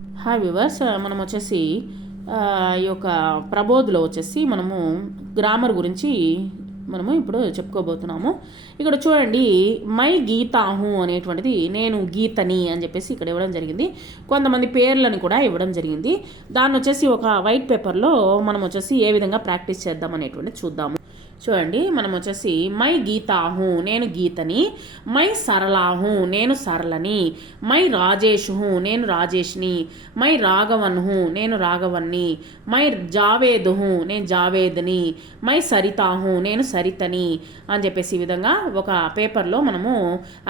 Hi viewers, మనం వచ్చేసి ఈ యొక్క ప్రబోధ్లో వచ్చేసి మనము గ్రామర్ గురించి మనము ఇప్పుడు చెప్పుకోబోతున్నాము. ఇక్కడ చూడండి, మై గీతాహు అనేటువంటిది నేను గీతని అని చెప్పేసి ఇక్కడ ఇవ్వడం జరిగింది. కొంతమంది పేర్లను కూడా ఇవ్వడం జరిగింది. దాన్ని వచ్చేసి ఒక వైట్ పేపర్లో మనం వచ్చేసి ఏ విధంగా ప్రాక్టీస్ చేద్దాం అనేటువంటిది చూద్దాము. చూడండి, మనం వచ్చేసి మై గీతాహు నేను గీతని, మై సరళాహు నేను సరళని, మై రాజేషు నేను రాజేష్ని, మై రాఘవన్హు నేను రాఘవన్ని, మై జావేదుహు నేను జావేద్ని, మై సరితాహు నేను సరితని అని చెప్పేసి ఈ విధంగా ఒక పేపర్లో మనము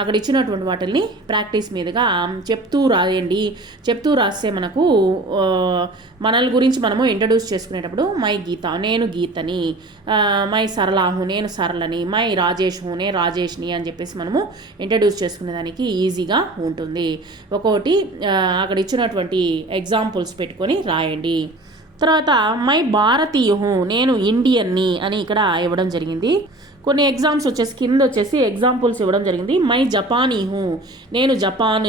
అక్కడ ఇచ్చినటువంటి వాటిని ప్రాక్టీస్ మీదుగా చెప్తూ రాయండి. చెప్తూ రాస్తే మనకు మనల్ని గురించి మనము ఇంట్రడ్యూస్ చేసుకునేటప్పుడు మై గీత నేను గీతని, మై సరళాహు నేను సరళని, మై రాజేషు నేను రాజేష్ని అని చెప్పేసి మనము ఇంట్రడ్యూస్ చేసుకునేదానికి ఈజీగా ఉంటుంది. ఒక్కొక్కటి అక్కడ ఇచ్చినటువంటి ఎగ్జాంపుల్స్ పెట్టుకొని రాయండి. తర్వాత మై భారతీయు నేను ఇండియన్ని అని ఇక్కడ ఇవ్వడం జరిగింది. కొన్ని ఎగ్జామ్స్ వచ్చేసి కింద వచ్చేసి ఎగ్జాంపుల్స్ ఇవ్వడం జరిగింది. మై జపానీహు నేను జపాన్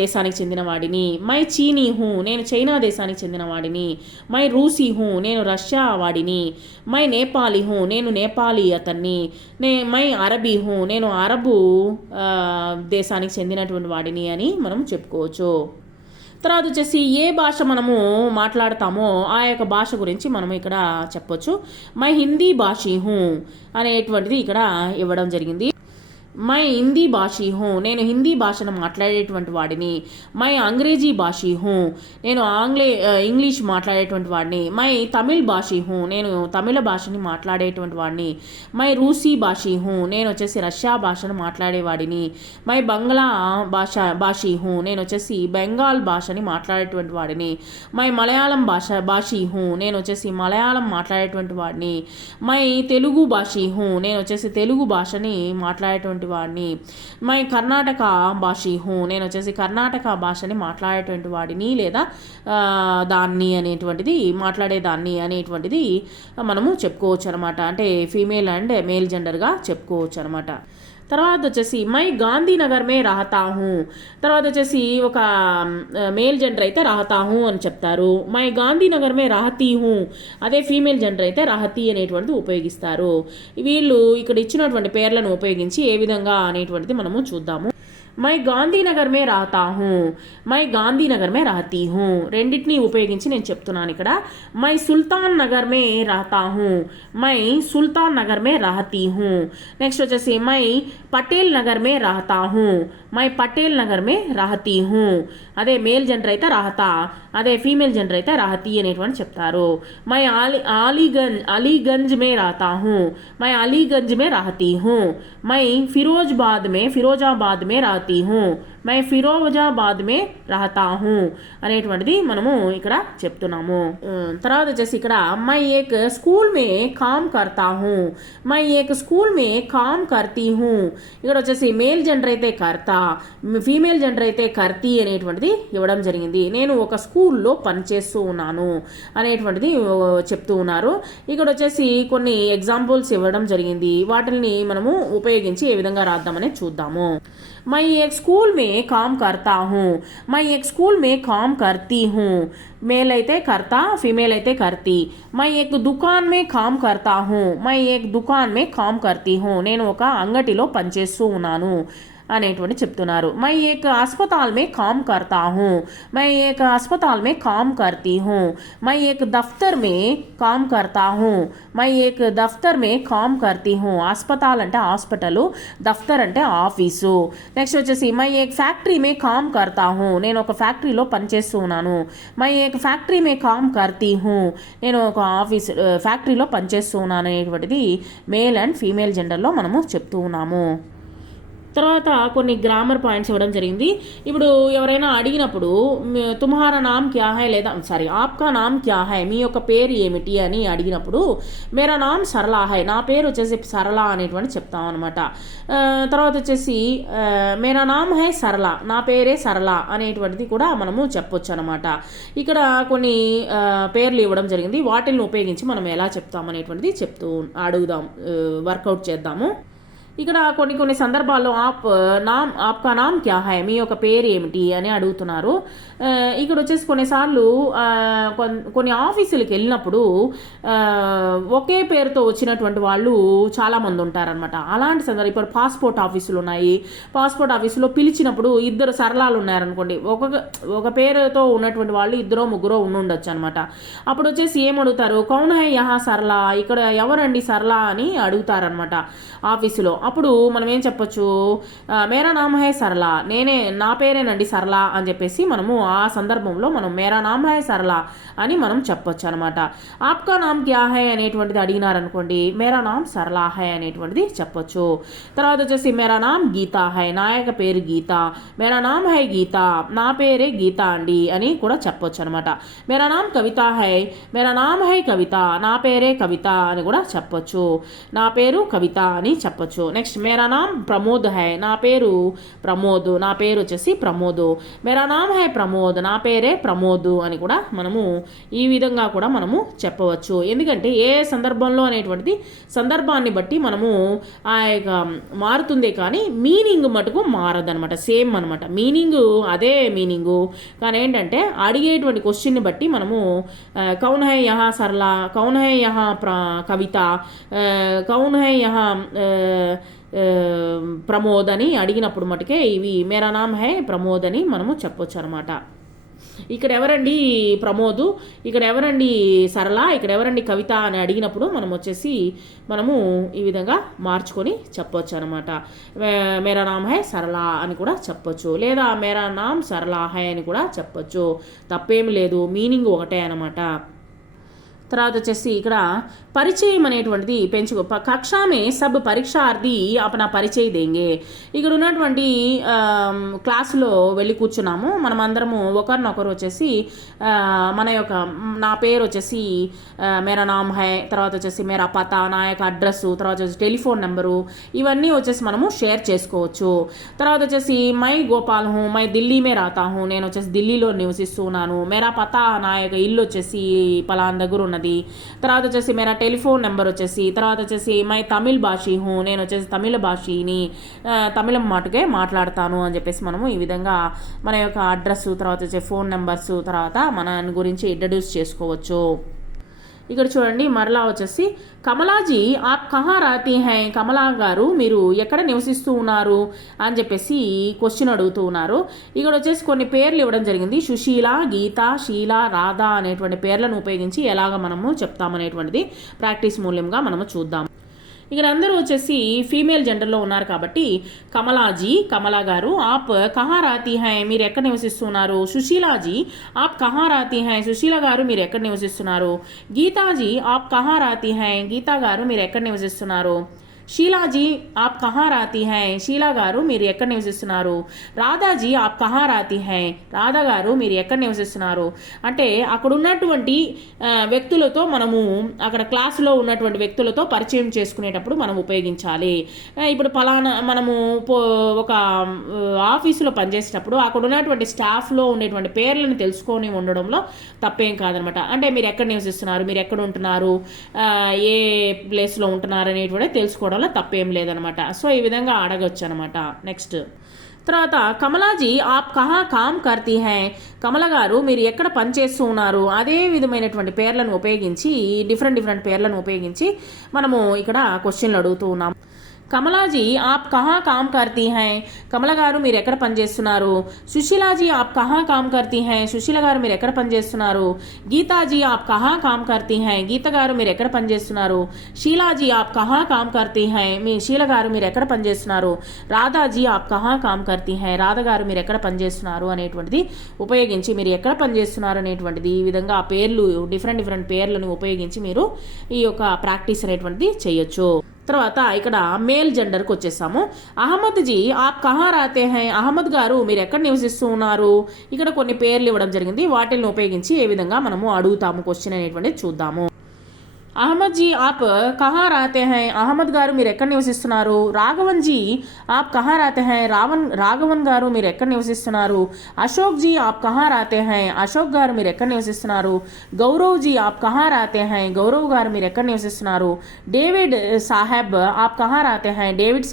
దేశానికి చెందిన వాడిని, మై చీనీహు నేను చైనా దేశానికి చెందిన వాడిని, మై రూసీహు నేను రష్యా వాడిని, మై నేపాలీహు నేను నేపాలీ అతన్ని, మై అరబీహు నేను అరబు దేశానికి చెందినటువంటి వాడిని అని మనం చెప్పుకోవచ్చు. తర్వాత వచ్చేసి ఏ భాష మనము మాట్లాడతామో ఆ యొక్క భాష గురించి మనం ఇక్కడ చెప్పొచ్చు. మై హిందీ భాషీ హూ అనేటువంటిది ఇక్కడ ఇవ్వడం జరిగింది. మై హిందీ భాషీ హూ నేను హిందీ భాషను మాట్లాడేటువంటి వాడిని, మై అంగ్రేజీ భాషీ హూ నేను ఇంగ్లీష్ మాట్లాడేటువంటి వాడిని, మై తమిళ్ భాషీ హూ నేను తమిళ భాషని మాట్లాడేటువంటి వాడిని, మై రూసీ భాషీ హూ నేను వచ్చేసి రష్యా భాషను మాట్లాడేవాడిని, మై బంగ్లా భాషీ హూ నేను వచ్చేసి బెంగాల్ భాషని మాట్లాడేటువంటి వాడిని, మై మలయాళం భాషీ హూ నేను వచ్చేసి మలయాళం మాట్లాడేటువంటి వాడిని, మై తెలుగు భాషీ హూ నేను వచ్చేసి తెలుగు భాషని మాట్లాడేటువంటి వాడిని, మై కర్ణాటక భాషీ హూ నేను వచ్చేసి కర్ణాటక భాషని మాట్లాడేటువంటి వాడిని లేదా దాన్ని అనేటువంటిది మాట్లాడేదాన్ని అనేటువంటిది మనము చెప్పుకోవచ్చు అనమాట. అంటే ఫీమేల్ అండ్ మేల్ జెండర్గా చెప్పుకోవచ్చు అనమాట. తర్వాత వచ్చేసి మై గాంధీనగర్ మే రహతాహు, తర్వాత వచ్చేసి ఒక మేల్ జెండర్ అయితే రహతాహు అని చెప్తారు. మై గాంధీనగర్ మే రహతీ హూ అదే ఫీమేల్ జెండర్ అయితే రహతీ అనేటువంటిది ఉపయోగిస్తారు. వీళ్ళు ఇక్కడ ఇచ్చినటువంటి పేర్లను ఉపయోగించి ఏ విధంగా అనేటువంటిది మనము చూద్దాము. మై గాంధీనగర్ మే రాతా హూ, మై గాంధీనగర్ మే రాతీ హూ రెండింటినీ ఉపయోగించి నేను చెప్తున్నాను ఇక్కడ. మై సుల్తాన్ నగర్ మే రాతా హూ, మై సుల్తాన్ నగర్ మే రహతీ హూ. నెక్స్ట్ వచ్చేసి మై పటేల్ నగర్ మే రాతా హూ, మై పటేల్ నగర్ మే రహతీ హూ అదే మేల్ జెండర్ అయితే రహతా, అదే ఫీమేల్ జెండర్ అయితే రహతీ అనేటువంటి చెప్తారు. మై అలీగంజ్ మే రాతా హూ, మై అలీగంజ్ మే రహతీ హూ, మై ఫిరోజాబాద్ మే రాతీ हूँ, मैं ఫిరోజాబాద్ మే రహతా హూ అనేటువంటిది మనము ఇక్కడ చెప్తున్నాము. తర్వాత వచ్చేసి ఇక్కడ మై ఏక్ స్కూల్ మే కామ్ కర్తా హూ, మై ఏక్ స్కూల్ మే కామ్ కర్తీ హూ ఇక్కడ వచ్చేసి మేల్ జెండర్ అయితే కర్తా, ఫీమేల్ జెండర్ అయితే కర్తీ అనేటువంటిది ఇవ్వడం జరిగింది. నేను ఒక స్కూల్లో పనిచేస్తూ ఉన్నాను అనేటువంటిది చెప్తూ ఉన్నారు. ఇక్కడ వచ్చేసి కొన్ని ఎగ్జాంపుల్స్ ఇవ్వడం జరిగింది. వాటిని మనము ఉపయోగించి ఏ విధంగా రాద్దామని చూద్దాము. मैं एक स्कूल में काम करता हूँ, मैं एक स्कूल में काम करती हूँ मेल అయితే करता, फीमेल అయితే करती. मैं एक दुकान में काम करता हूँ, मैं एक दुकान में काम करती हूँ నేను ఒక అంగటిలో పనిచేస్తూ ఉన్నాను అనేటువంటి చెప్తున్నారు. मैं एक अस्पताल में काम करता हूँ, मैं एक अस्पताल में काम करती हूँ. मैं एक दफ्तर में काम करता हूँ, मैं एक दफ्तर में काम करती हूँ. अस्पताल అంటే హాస్పిటల్, దఫ్తర్ అంటే ఆఫీసు. నెక్స్ట్ వచ్చేసి मैं एक फैक्ट्री में काम करता हूँ నేను ఒక ఫ్యాక్టరీలో పనిచేస్తూ ఉన్నాను. मैं एक फैक्ट्री में काम करती हूँ నేను ఒక ఆఫీస్ ఫ్యాక్టరీలో పనిచేస్తూ ఉన్నాను అనేటువంటిది మేల్ అండ్ ఫీమేల్ జెండర్లో మనము చెప్తూ ఉన్నాము. తర్వాత కొన్ని గ్రామర్ పాయింట్స్ ఇవ్వడం జరిగింది. ఇప్పుడు ఎవరైనా అడిగినప్పుడు తుమ్హారా నామ్ క్యా హై లేదా ఆప్కా నామ్ క్యా హై మీ యొక్క పేరు ఏమిటి అని అడిగినప్పుడు మేరా నామ్ సరళా హై నా పేరు వచ్చేసి సరళ అనేటువంటి చెప్తాం అనమాట. తర్వాత వచ్చేసి మేరా నామ్ హై సరళ నా పేరే సరళ అనేటువంటిది కూడా మనము చెప్పొచ్చు అనమాట. ఇక్కడ కొన్ని పేర్లు ఇవ్వడం జరిగింది. వాటిని ఉపయోగించి మనం ఎలా చెప్తాం అనేటువంటిది అడుగుదాం, వర్కౌట్ చేద్దాము. ఇక్కడ కొన్ని సందర్భాల్లో ఆప్కా నామ్ క్యా హై మీ యొక్క పేరు ఏమిటి అని అడుగుతున్నారు. ఇక్కడ వచ్చేసి కొన్నిసార్లు కొన్ని ఆఫీసులకు వెళ్ళినప్పుడు ఒకే పేరుతో వచ్చినటువంటి వాళ్ళు చాలామంది ఉంటారనమాట. అలాంటి సందర్భం ఇప్పుడు పాస్పోర్ట్ ఆఫీసులు ఉన్నాయి. పాస్పోర్ట్ ఆఫీసులో పిలిచినప్పుడు ఇద్దరు సరళాలు ఉన్నారనుకోండి, ఒక పేరుతో ఉన్నటువంటి వాళ్ళు ఇద్దరో ముగ్గురో ఉండొచ్చు అనమాట. అప్పుడు వచ్చేసి ఏమడుగుతారు, కౌన్ హై యహా సరళా, ఇక్కడ ఎవరండి సరళా అని అడుగుతారనమాట ఆఫీసులో. అప్పుడు మనం ఏం చెప్పొచ్చు, మేరా నామ్ హై సరళా, నా పేరేనండి సరళా అని చెప్పేసి మనము ఆ సందర్భంలో మనం మేరా నామ్ హై సరళా అని మనం చెప్పొచ్చు అనమాట. ఆప్కా నామ్ క్యా హై అనేటువంటిది అడిగినారనుకోండి, మేరా నామ్ సరళా హై అనేటువంటిది చెప్పొచ్చు. తర్వాత వచ్చేసి మేరా నామ్ గీతా హై, నా యొక్క పేరు గీత. మేరా నామ్ హై గీత, నా పేరే గీత అండి అని కూడా చెప్పొచ్చు అనమాట. మేరా నామ్ కవిత హై, మేరా నామ్ హై కవిత, నా పేరే కవిత అని కూడా చెప్పొచ్చు. నా పేరు కవిత అని చెప్పొచ్చు. నెక్స్ట్ మేరా నామ్ ప్రమోద్ హై, నా పేరు ప్రమోద్, నా పేరు వచ్చేసి ప్రమోద్. మేరా నామ్ హై ప్రమోద్, నా పేరే ప్రమోద్ అని కూడా మనము ఈ విధంగా కూడా మనము చెప్పవచ్చు. ఎందుకంటే ఏ సందర్భంలో అనేటువంటిది సందర్భాన్ని బట్టి మనము ఆ యొక్క మారుతుందే కానీ మీనింగ్ మటుకు మారదనమాట, సేమ్ అనమాట. మీనింగ్ అదే మీనింగు, కానీ ఏంటంటే అడిగేటువంటి క్వశ్చన్ని బట్టి మనము కౌన్ హై యహా సరళా, కౌన్ హై యహా కవిత, కౌన్ హై యహా ప్రమోద్ అని అడిగినప్పుడు మటుకే ఇవి మేరా నామ్ హై ప్రమోద్ అని మనము చెప్పొచ్చు అనమాట. ఇక్కడ ఎవరండి ప్రమోద్, ఇక్కడ ఎవరండి సరళ, ఇక్కడ ఎవరండి కవిత అని అడిగినప్పుడు మనం వచ్చేసి మనము ఈ విధంగా మార్చుకొని చెప్పొచ్చు అనమాట. మేరా నామ్ హై సరళ అని కూడా చెప్పొచ్చు, లేదా మేరా నామ్ సరళా హై అని కూడా చెప్పొచ్చు. తప్పేమి లేదు, మీనింగ్ ఒకటే అనమాట. తర్వాత వచ్చేసి ఇక్కడ పరిచయం అనేటువంటిది పెంచుకో. కక్షామే సబ్ పరీక్షార్థి అపనా పరిచయ దేంగే. ఇక్కడ ఉన్నటువంటి క్లాసులో వెళ్ళి కూర్చున్నాము, మనం అందరము ఒకరినొకరు వచ్చేసి మన యొక్క నా పేరు వచ్చేసి మేరా నామ్ హై, తర్వాత వచ్చేసి మేరా పతా, నా యొక్క అడ్రస్సు, తర్వాత వచ్చేసి టెలిఫోన్ నెంబరు, ఇవన్నీ వచ్చేసి మనము షేర్ చేసుకోవచ్చు. తర్వాత వచ్చేసి మై గోపాల్ హూ, మై ఢిల్లీ మే రాతా హూ, నేను వచ్చేసి ఢిల్లీలో నివసిస్తున్నాను. మేరా పతా, నా యొక్క ఇల్లు వచ్చేసి పలానా దగ్గర ఉన్నది. తర్వాత వచ్చేసి మేరా టెలిఫోన్ నెంబర్ వచ్చేసి, తర్వాత వచ్చేసి మై తమిళ్ భాషీ హూ, నేను వచ్చేసి తమిళ భాషని తమిళం మాటకే మాట్లాడతాను అని చెప్పేసి మనము ఈ విధంగా మన యొక్క అడ్రస్, తర్వాత వచ్చే ఫోన్ నెంబర్స్, తర్వాత మన గురించి ఇంట్రడ్యూస్ చేసుకోవచ్చు. ఇక్కడ చూడండి మరలా వచ్చేసి కమలాజీ ఆప్ కహా రాతీ హై, కమలా గారు మీరు ఎక్కడ నివసిస్తూ ఉన్నారు అని చెప్పేసి క్వశ్చన్ అడుగుతూ ఉన్నారు. ఇక్కడ వచ్చేసి కొన్ని పేర్లు ఇవ్వడం జరిగింది. సుశీల, గీత, శీల, రాధ అనేటువంటి పేర్లను ఉపయోగించి ఎలాగ మనము చెప్తామనేటువంటిది ప్రాక్టీస్ మూల్యంగా మనము చూద్దాం. ఇక్కడ అందరూ వచ్చేసి ఫీమేల్ జెండర్లో ఉన్నారు కాబట్టి కమలాజీ, కమలా గారు, ఆప్ కహా రాతీ హై, మీరు ఎక్కడ నివసిస్తున్నారు. సుశీలాజీ ఆప్ కహా రాతీ హై, సుశీల గారు మీరు ఎక్కడ నివసిస్తున్నారు. గీతాజీ ఆప్ కహా రాతీ హై, గీతా గారు మీరు ఎక్కడ నివసిస్తున్నారు. షీలాజీ ఆప్ కహా రాతీ హై, షీలా గారు మీరు ఎక్కడ నివసిస్తున్నారు. రాధాజీ ఆప్ కహా రాతీ హై, రాధా గారు మీరు ఎక్కడ నివసిస్తున్నారు. అంటే అక్కడ ఉన్నటువంటి వ్యక్తులతో మనము అక్కడ క్లాసులో ఉన్నటువంటి వ్యక్తులతో పరిచయం చేసుకునేటప్పుడు మనం ఉపయోగించాలి. ఇప్పుడు పలానా మనము ఒక ఆఫీసులో పనిచేసేటప్పుడు అక్కడ ఉన్నటువంటి స్టాఫ్లో ఉండేటువంటి పేర్లను తెలుసుకొని ఉండడంలో తప్పేం కాదనమాట. అంటే మీరు ఎక్కడ నివసిస్తున్నారు, మీరు ఎక్కడ ఉంటున్నారు, ఏ ప్లేస్లో ఉంటున్నారు అనేటువంటి తెలుసుకోవడం తప్పేం లేదనమాట. సో ఈ విధంగా అడగొచ్చు అనమాట. నెక్స్ట్ తర్వాత కమలాజీ ఆప్ కహా కామ్ కర్తీ హై, కమల గారు మీరు ఎక్కడ పనిచేస్తూ ఉన్నారు. అదే విధమైనటువంటి పేర్లను ఉపయోగించి డిఫరెంట్ పేర్లను ఉపయోగించి మనము ఇక్కడ క్వశ్చన్లు అడుగుతూ ఉన్నాం. కమలాజీ ఆప్ కహా కామ్ కర్తీ హై, కమల గారు మీరు ఎక్కడ పనిచేస్తున్నారు. సుశీలాజీ ఆప్ కహా కామ్ కర్తీ హై, సుశీల గారు మీరు ఎక్కడ పనిచేస్తున్నారు. గీతాజీ ఆప్ కహా కామ్ కర్తీ హై, గీత గారు మీరు ఎక్కడ పనిచేస్తున్నారు. షీలాజీ ఆప్ కహా కామ్ కర్తీ హై, మీ షీల గారు మీరు ఎక్కడ పనిచేస్తున్నారు. రాధాజీ ఆప్ కహా కామ్ కర్తీ హై, రాధ గారు మీరు ఎక్కడ పనిచేస్తున్నారు అనేటువంటిది ఉపయోగించి మీరు ఎక్కడ పనిచేస్తున్నారు అనేటువంటిది ఈ విధంగా ఆ పేర్లు డిఫరెంట్ పేర్లను ఉపయోగించి మీరు ఈ యొక్క ప్రాక్టీస్ అనేటువంటిది చేయొచ్చు. తర్వాత ఇక్కడ మేల్ జెండర్కి వచ్చేసాము. అహ్మద్ జీ ఆప్ కహా రాతే హై, అహ్మద్ గారు మీరు ఎక్కడ నివసిస్తూ ఉన్నారు. ఇక్కడ కొన్ని పేర్లు ఇవ్వడం జరిగింది, వాటిని ఉపయోగించి ఏ విధంగా మనము అడుగుతాము క్వశ్చన్ అనేటువంటిది చూద్దాము. అహ్మద్ జీ ఆప్ కహా రాతే హై, అహ్మద్ గారు మీరు ఎక్కడ నివసిస్తున్నారు. రాఘవన్ జీ ఆప్ కహా రాతే హై, రాఘవన్ గారు మీరు ఎక్కడ నివసిస్తున్నారు. అశోక్ జీ ఆప్ కహా రాతే హై, అశోక్ గారు మీరు ఎక్కడ నివసిస్తున్నారు. గౌరవ్ జీ ఆప్ కహా రాతే హై, గౌరవ్ గారు మీరు ఎక్కడ నివసిస్తున్నారు. డేవిడ్ సాహెబ్ ఆప్ కహా రాతే హై, డేవిడ్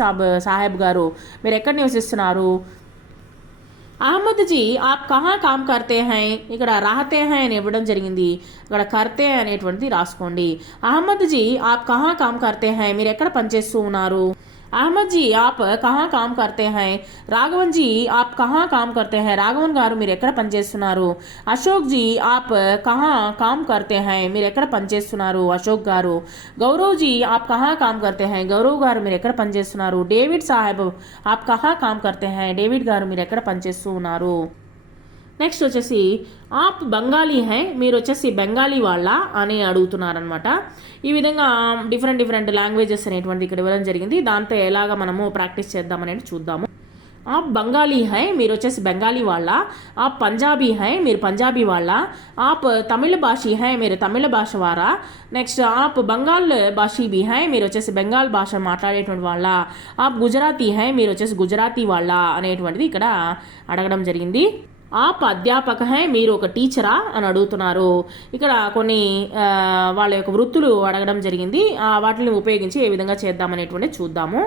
సాహెబ్ గారు మీరు ఎక్కడ నివసిస్తున్నారు. అహ్మద్ జీ ఆప్ కహా కామ్ కర్తే హై, ఇక్కడ రాహతే హై అని ఇవ్వడం జరిగింది, ఇక్కడ కర్తే అనేటువంటిది రాసుకోండి. అహ్మద్ జీ ఆప్ కహా కామ్ కర్తే హై, మీరు ఎక్కడ పనిచేస్తూ ఉన్నారు. అహ్మద్ జీ ఆప్ కహా కామ్ కర్తే హై, రాఘవన్ జీ ఆప్ కహా కామ్ కర్తే హై, రాఘవన్ గారు మీరు ఎక్కడ పనిచేస్తున్నారు. అశోక్ జీ ఆప్ కహా కామ్ కర్తే హై, మీరు ఎక్కడ పనిచేస్తున్నారు అశోక్ గారు. గౌరవ్ జీ ఆప్ కహా కామ్ కర్తే హై, గౌరవ్ గారు మీరు ఎక్కడ పనిచేస్తున్నారు. డేవిడ్ సాహెబ్ ఆప్ కహా కామ్ కర్తే హై, డేవిడ్ గారు మీరు ఎక్కడ పనిచేస్తూ ఉన్నారు. నెక్స్ట్ వచ్చేసి ఆప్ బెంగాలీ హై, మీరు వచ్చేసి బెంగాలీ వాళ్ళ అని అడుగుతున్నారనమాట. ఈ విధంగా డిఫరెంట్ లాంగ్వేజెస్ అనేటువంటి ఇక్కడ ఇవ్వడం జరిగింది. దాంతో ఎలాగా మనము ప్రాక్టీస్ చేద్దామనేది చూద్దాము. ఆప్ బెంగాలీ హై, మీరు వచ్చేసి బెంగాలీ వాళ్ళ. ఆప్ పంజాబీ హై, మీరు పంజాబీ వాళ్ళ. ఆప్ తమిళ భాషీ హై, మీరు తమిళ భాష వారా. నెక్స్ట్ ఆప్ బంగాల్ భాషీ బీ హై, మీరు వచ్చేసి బెంగాల్ భాష మాట్లాడేటువంటి వాళ్ళ. ఆప్ గుజరాతీ హై, మీరు వచ్చేసి గుజరాతీ వాళ్ళ అనేటువంటిది ఇక్కడ అడగడం జరిగింది. ఆప్ అధ్యాపక హై, మీరు ఒక టీచరా అని అడుగుతున్నారు. ఇక్కడ కొన్ని వాళ్ళ యొక్క వృత్తులు అడగడం జరిగింది, వాటిని ఉపయోగించి ఏ విధంగా చేద్దామనేటువంటి చూద్దాము.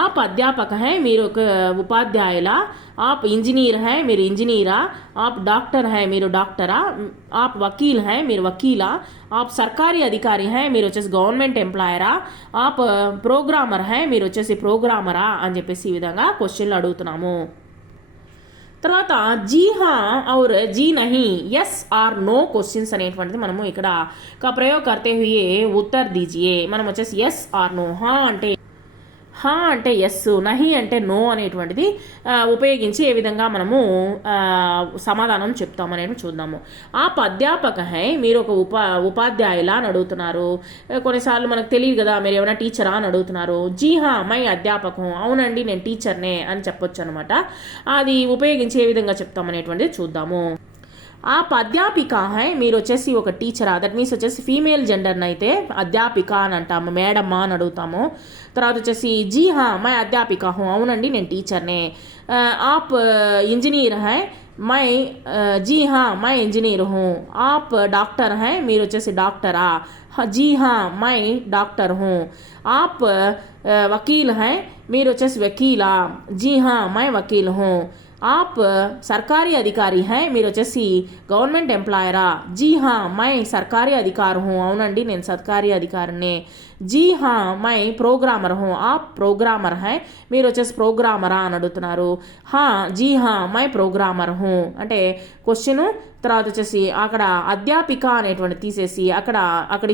ఆప్ అధ్యాపక హై, మీరు ఒక ఉపాధ్యాయుల. ఆప్ ఇంజనీర్ హై, మీరు ఇంజనీరా. ఆప్ డాక్టర్ హై, మీరు డాక్టరా. ఆప్ వకీల్ హై, మీరు వకీలా. ఆప్ సర్కారీ అధికారి హై, మీరు వచ్చేసి గవర్నమెంట్ ఎంప్లాయరా. ఆప్ ప్రోగ్రామర్ హై, మీరు వచ్చేసి ప్రోగ్రామరా అని చెప్పేసి ఈ విధంగా క్వశ్చన్లు అడుగుతున్నాము. తర్వాత జీ హా ఔర్ జీ నహీ, ఎస్ ఆర్ నో క్వశ్చన్స్ అనేటువంటిది మనము ఇక్కడ ప్రయోగ కర్తే హుయే ఉత్తర్ దీజియే. మనం వచ్చేసి ఎస్ ఆర్ నో, హా అంటే ఎస్, నహి అంటే నో అనేటువంటిది ఉపయోగించి ఏ విధంగా మనము సమాధానం చెప్తామనేది చూద్దాము. ఆప్ అధ్యాపక హై, మీరు ఒక ఉపాధ్యాయులా అని అడుగుతున్నారు. కొన్నిసార్లు మనకు తెలియదు కదా, మీరు ఏమైనా టీచరా అని అడుగుతున్నారు. జీ హా మై అధ్యాపకం, అవునండి నేను టీచర్నే అని చెప్పొచ్చు అనమాట. అది ఉపయోగించి ఏ విధంగా చెప్తామనేటువంటిది చూద్దాము. ఆప్ అధ్యాపిక హై, మీరు వచ్చేసి ఒక టీచరా. దట్ మీన్స్ వచ్చేసి ఫీమేల్ జెండర్ని అయితే అధ్యాపిక అని అంటాము, మేడమ్మా అని అడుగుతాము. తర్వాత వచ్చేసి జీ హా మై అధ్యాపిక హూ, అవునండి నేను టీచర్నే. ఆప్ ఇంజనీర్ హై, మై జీ హా మై ఇంజనీర్ హూ. ఆప్ డాక్టర్ హై, మీరు వచ్చేసి డాక్టరా. జీ హా మై డాక్టర్ హూ. ఆప్ వకీల్ హై, మీరు వచ్చేసి వకీలా. జీ హా మై వకీల్ హూ. ఆప్ సర్కారీ అధికారి హై, మీరు వచ్చేసి గవర్నమెంట్ ఎంప్లాయరా. జీ హా మై సర్కారీ అధికారి హూ, అవునండి నేను సర్కారీ అధికారినే. జీ హా మై ప్రోగ్రామర్ హూ. ఆప్ ప్రోగ్రామర్ హై, మీరు వచ్చేసి ప్రోగ్రామరా అని అడుగుతున్నారు. జీ హా మై ప్రోగ్రామర్ హూ అంటే క్వశ్చను. తర్వాత వచ్చేసి అక్కడ అధ్యాపిక అనేటువంటి తీసేసి అక్కడ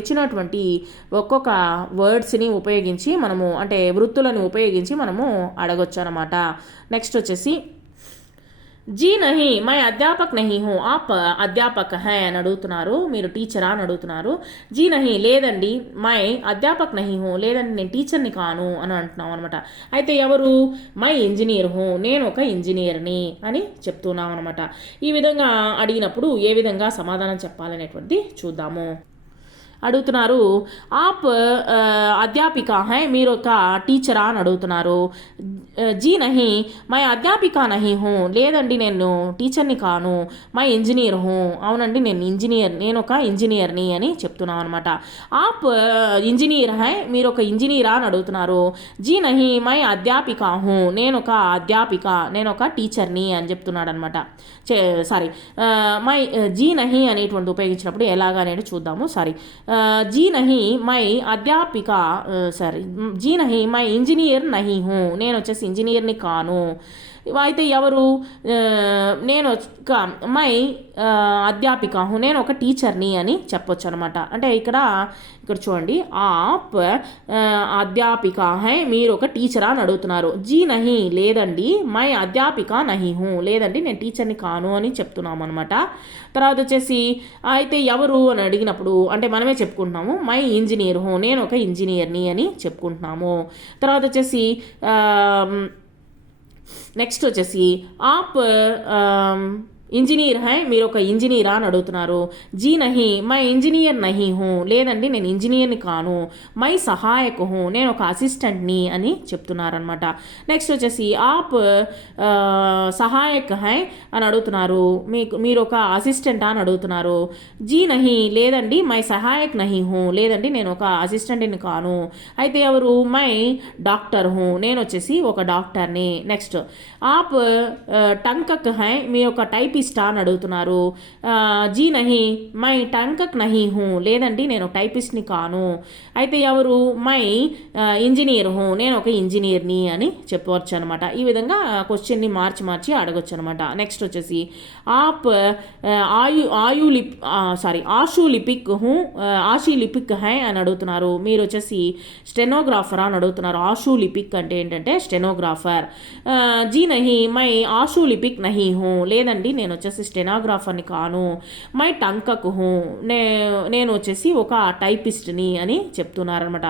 ఇచ్చినటువంటి ఒక్కొక్క వర్డ్స్ని ఉపయోగించి మనము అంటే వృత్తులను ఉపయోగించి మనము అడగొచ్చు అనమాట. నెక్స్ట్ వచ్చేసి జీ నహీ my అధ్యాపక్ Nahi who, AAP అధ్యాపక్ high అని అడుగుతున్నారు, మీరు టీచరా అని అడుగుతున్నారు. జీ నహీ లేదండి, మై అధ్యాపక్ నహీ హూ, లేదండి నేను టీచర్ని కాను అని అంటున్నాం అనమాట. అయితే ఎవరు, మై ఇంజనీర్ హూ, నేను ఒక ఇంజనీర్ని అని చెప్తున్నాం అనమాట. ఈ విధంగా అడిగినప్పుడు ఏ విధంగా సమాధానం చెప్పాలనేటువంటిది చూద్దాము. అడుగుతున్నారు ఆప్ అధ్యాపిక హై, మీరు ఒక టీచరా అని అడుగుతున్నారు. జీ నహీ మై అధ్యాపిక నహీ హూ, లేదండి నేను టీచర్ని కాను. మై ఇంజనీర్ హూ, అవునండి నేను ఒక ఇంజనీర్ని అని చెప్తున్నాం అనమాట. ఆప్ ఇంజనీర్ హై, మీరు ఒక ఇంజనీరా అని అడుగుతున్నారు. జీ నహీ మై అధ్యాపిక హూ, నేను ఒక టీచర్ని అని చెప్తున్నాడు అనమాట. మై జీ నహీ అనేటువంటి ఉపయోగించినప్పుడు ఎలాగా అనేది చూద్దాము. जी नहीं मैं అధ్యాపిక जी नहीं मैं ఇంజనీర్ नहीं हूँ, నేను వచ్చేసి ఇంజనీర్ని కాను. అయితే ఎవరు, నేను మై అధ్యాపిక హూ, నేను ఒక టీచర్ని అని చెప్పొచ్చు అనమాట. అంటే ఇక్కడ చూడండి, ఆప్ అధ్యాపిక హై, మీరు ఒక టీచరా అని అడుగుతున్నారు. జీ నహీ లేదండి, మై అధ్యాపిక నహీ హూ, లేదండి నేను టీచర్ని కాను అని చెప్తున్నాము అనమాట. తర్వాత వచ్చేసి అయితే ఎవరు అని అడిగినప్పుడు అంటే మనమే చెప్పుకుంటున్నాము, మై ఇంజనీర్ హూ, నేను ఒక ఇంజనీర్ని అని చెప్పుకుంటున్నాము. తర్వాత వచ్చేసి నెక్స్ట్ వచ్చేసి ఆప్ ఇంజనీర్ హై, మీరు ఒక ఇంజనీరా అని అడుగుతున్నారు. జీ నహీ మై ఇంజనీర్ నహీ హూ, లేదండి నేను ఇంజనీర్ని కాను. మై సహాయక్ హూ, నేను ఒక అసిస్టెంట్ని అని చెప్తున్నారనమాట. నెక్స్ట్ వచ్చేసి ఆప్ సహాయక్ హై అని అడుగుతున్నారు. మీరు ఒక అసిస్టెంటా అని అడుగుతున్నారు. జీ నహీ, లేదండి మై సహాయక్ నహీ హూ, లేదండి నేను ఒక అసిస్టెంట్ని కాను. అయితే ఎవరు? మై డాక్టర్ హూ, నేను వచ్చేసి ఒక డాక్టర్ని. నెక్స్ట్ ఆప్ టంకక్ హై, మీ ఒక టైపిస్టా అని అడుగుతున్నారు. జీ నహీ మై టంకక్ నహీ హూ, లేదండి నేను టైపిస్ట్ని కాను. అయితే ఎవరు? మై ఇంజనీర్ హూ, నేను ఒక ఇంజనీర్ని అని చెప్పవచ్చు అనమాట. ఈ విధంగా క్వశ్చన్ని మార్చి అడగొచ్చు అనమాట. నెక్స్ట్ వచ్చేసి ఆప్ ఆషు లిపిక్ హూ, ఆషీ లిపిక్ హై అని అడుగుతున్నారు. మీరు వచ్చేసి స్టెనోగ్రాఫర్ అని అడుగుతున్నారు. ఆషు లిపిక్ అంటే ఏంటంటే స్టెనోగ్రాఫర్. జీ నహీ మై ఆషు లిపిక్ నహీ హూ, లేదండి నేను వచ్చేసి స్టెనోగ్రాఫర్ని కాను. మై టంకక్ హూ, నేను వచ్చేసి ఒక టైపిస్ట్ని అని చెప్తున్నారనమాట.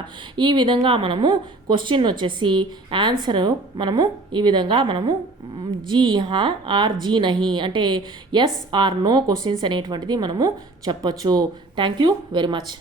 ఈ విధంగా మనము క్వశ్చన్ వచ్చేసి ఆన్సర్ ఈ విధంగా మనము జీ హా ఆర్ జీ నహీ అంటే ఎస్ ఆర్ నో క్వశ్చన్స్ అనేటువంటిది మనము చెప్పొచ్చు. Thank you very much.